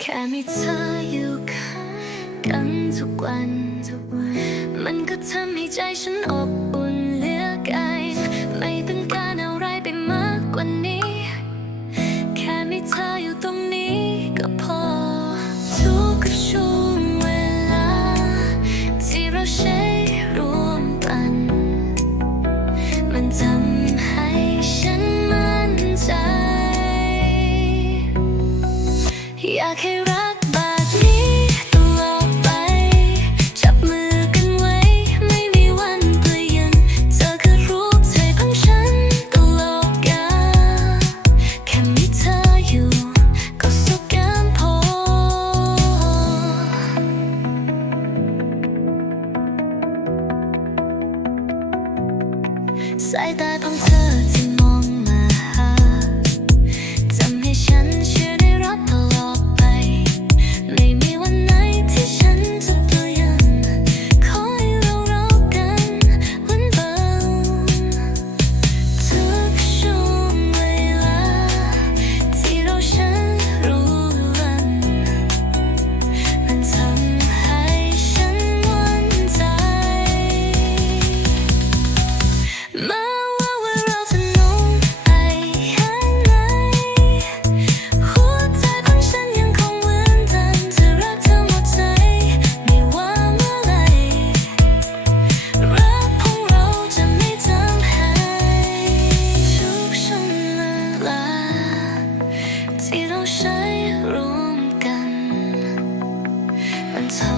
แค่มีเธออยู่ข้างกันทุกวัน มันก็ทำให้ใจฉันอบอุ่นเหลือเกิน 塞在旁侧 until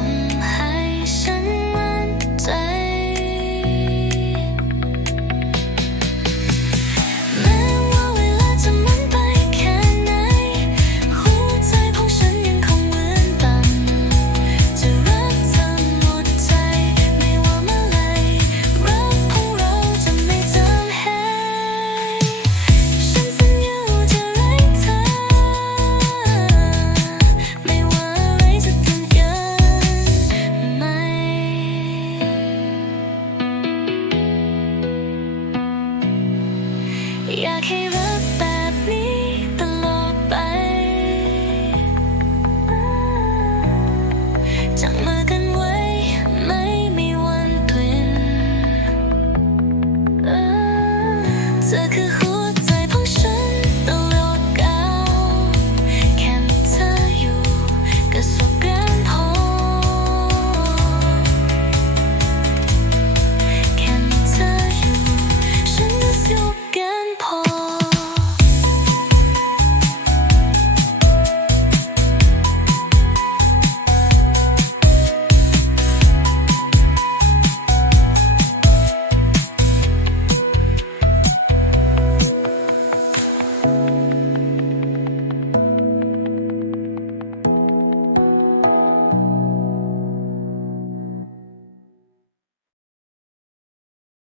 อยากให้รักแบบนี้ตลอดไป จับมือกันไว้ไม่มีวันเปยนเคือ